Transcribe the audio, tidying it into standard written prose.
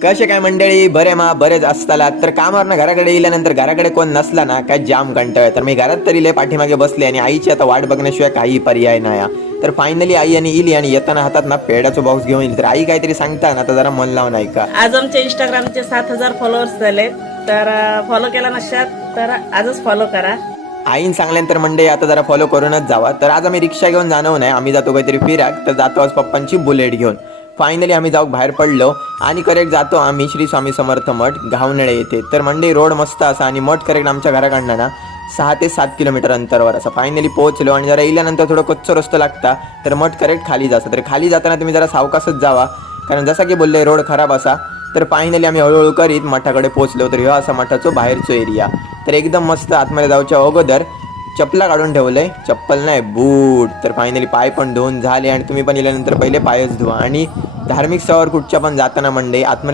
कसे काय मंडळी बरे बरेच असताला तर कामावरनं घराकडे गेल्यानंतर घराकडे कोण नसला ना काय जाम कंटाळ तर मी घरात तरी लय पाठीमागे बसले आणि आईची आता वाट बघण्याशिवाय काही पर्याय नाही हा. तर फायनली आई आणि इली आणि येताना हातात ना पेड्याचं बॉक्स घेऊन येईल तर आई काहीतरी सांगता ना तर जरा मन लावून ऐका. आज आमचे इंस्टाग्रामचे 7,000 फॉलोअर्स झाले तर फॉलो केला नसतात तर आजच फॉलो करा. आईन सांगल्यानंतर मंडळी आता जरा फॉलो करूनच जावा. तर आज आम्ही रिक्षा घेऊन जाणव नाही, आम्ही जातो काहीतरी फिराक तर जातो आज पप्पांची बुलेट घेऊन. फायनली आम्ही जाऊ बाहेर पडलो आणि करेक्ट जातो आम्ही श्री स्वामी समर्थ मठ घावनळे येथे. तर मंडळी रोड मस्त असा आणि मठ करेक्ट आमच्या घराकडनं ना 6 ते 7 किलोमीटर अंतरवर असा. फायनली पोहोचलो आणि जरा येल्यानंतर थोडं कच्चं रस्ता लागता तर मठ करेक्ट खाली जातं. तर खाली जाताना तुम्ही जरा सावकाशच जावा कारण जसा की बोलले रोड खराब असा. तर फायनली आम्ही हळूहळू करीत मठाकडे पोहोचलो. तर ह्यो असा मठाचो बाहेरचो एरिया. तर एकदम मस्त आतमध्ये जाऊच्या अगोदर चपला काढून ठेवलंय, चप्पल नाही बूट. तर फायनली पाय पण धुवून झाले आणि तुम्ही पण गेल्यानंतर पहिले पायच धुवा. आणि धार्मिक स्थळावर कुठच्या पण जाताना मंडळी आतमध्ये